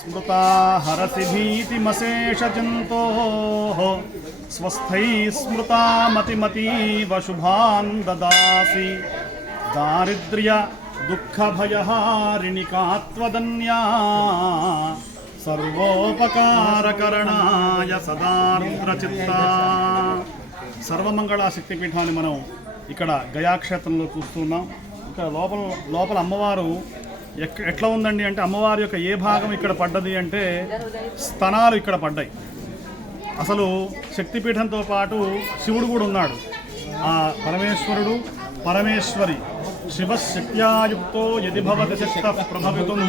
స్మృతా హరసి భీతిమశేషజంతోః స్వస్థై స్మృతా మతిమతీవ శుభాన్ దదాసి దారిద్ర్య దుఃఖభయహారిణికాత్వదన్యా సర్వోపకారకరణాయ సదార్ద్రచిత్తా. సర్వమంగళ శక్తిపీఠాన్ని మనం ఇక్కడ గయాక్షేత్రంలో చూస్తున్నాం. ఇక్కడ లోపల అమ్మవారు ఎట్లా ఉందండి అంటే, అమ్మవారి యొక్క ఏ భాగం ఇక్కడ పడ్డది అంటే స్తనాలు ఇక్కడ పడ్డాయి. అసలు శక్తిపీఠంతో పాటు శివుడు కూడా ఉన్నాడు. ఆ పరమేశ్వరుడు పరమేశ్వరి శివశక్త్యాయుక్తో యది భవతి శక్త ప్రభవితుం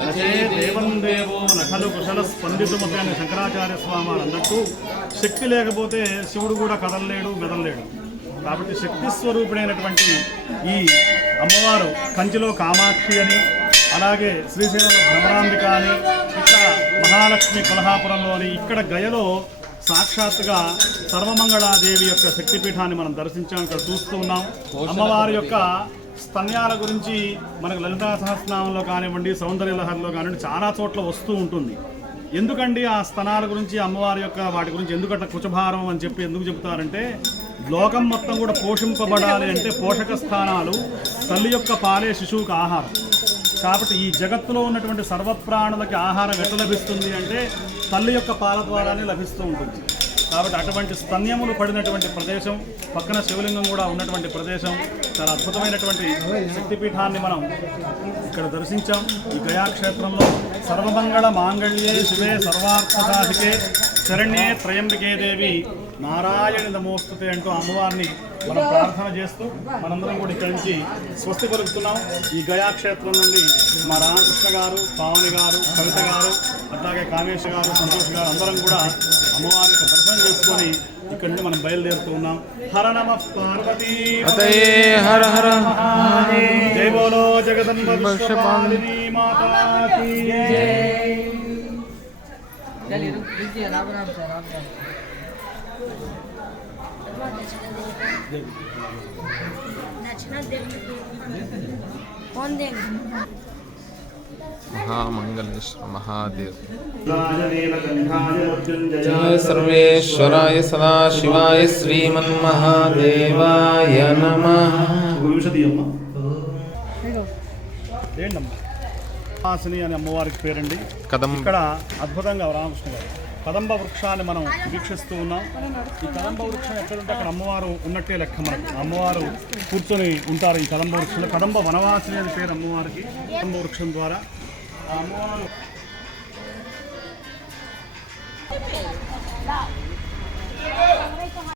నచే దేవం దేవో నఖలు కుశల స్పందితుమపి అని శంకరాచార్య స్వామి అన్నట్టు, శక్తి లేకపోతే శివుడు కూడా కదలలేడు మెదలలేడు. కాబట్టి శక్తి స్వరూపుడైనటువంటి ఈ అమ్మవారు కంచిలో కామాక్షి అని, అలాగే శ్రీశైలంలో భ్రమరాంబిక అని, ఇట్లా మహాలక్ష్మి కొల్హాపురంలోని, ఇక్కడ గయలో సాక్షాత్తుగా సర్వమంగళాదేవి యొక్క శక్తిపీఠాన్ని మనం దర్శించాం. ఇక్కడ చూస్తూ ఉన్నాం. అమ్మవారి యొక్క స్తన్యాల గురించి మనకు లలితా సహస్రనామంలో కానివ్వండి, సౌందర్యలహరిలో కానివ్వండి చాలా చోట్ల వస్తూ ఉంటుంది. ఎందుకండి ఆ స్తనాల గురించి, అమ్మవారి యొక్క వాటి గురించి ఎందుకంటే కుచభారం అని చెప్పి ఎందుకు చెబుతారంటే, లోకం మొత్తం కూడా పోషింపబడాలి అంటే పోషక స్థానాలు తల్లి యొక్క పాలే శిశువుకి ఆహారం. కాబట్టి ఈ జగత్తులో ఉన్నటువంటి సర్వప్రాణులకి ఆహారం ఎట్లా లభిస్తుంది అంటే తల్లి యొక్క పాల ద్వారానే లభిస్తూ ఉంటుంది. కాబట్టి అటువంటి స్తన్యములు పడినటువంటి ప్రదేశం, పక్కన శివలింగం కూడా ఉన్నటువంటి ప్రదేశం, చాలా అద్భుతమైనటువంటి శక్తిపీఠాన్ని మనం ఇక్కడ దర్శించాం. ఈ గయాక్షేత్రంలో సర్వమంగళ మాంగళ్యే శివే సర్వార్థసాధికే శరణ్యే త్రయంబికే దేవి నారాయణ నమోస్తుతే అంటూ అమ్మవారిని మనం ప్రార్థన చేస్తూ మనందరం కూడా ఇక్కడి నుంచి స్వస్తి పలుకుతున్నాం. ఈ గయాక్షేత్రం నుండి మా రామకృష్ణ గారు, పావని గారు, కవిత గారు, అట్లాగే కామేశ్ గారు, సంతోష్ గారు అందరం కూడా అమ్మవారి దర్శనం చేసుకొని ఇక్కడి నుండి మనం బయలుదేరుతూ ఉన్నాం. హర నమ పార్వతీ హర హర జై బోలో జగదంబ విశ్వపాలిని మాతా కీ महामंगलेश्वर महादेव जय सर्वेश्वराय सदाशिवाय श्रीमन्महादेवाय नमः. హాసిని అనే అమ్మవారికి పేరండి. ఇక్కడ అద్భుతంగా రామకృష్ణ గారు కదంబ వృక్షాన్ని మనం వీక్షిస్తూ ఉన్నాం. ఈ కదంబ వృక్షం ఎక్కడుంటే అక్కడ అమ్మవారు ఉన్నట్టే లెక్క. మనకు అమ్మవారు కూర్చొని ఉంటారు ఈ కదంబ వృక్షంలో. కదంబ వనవాసిని అని పేరు అమ్మవారికి. కదంబ వృక్షం ద్వారా ఆ అమ్మవారు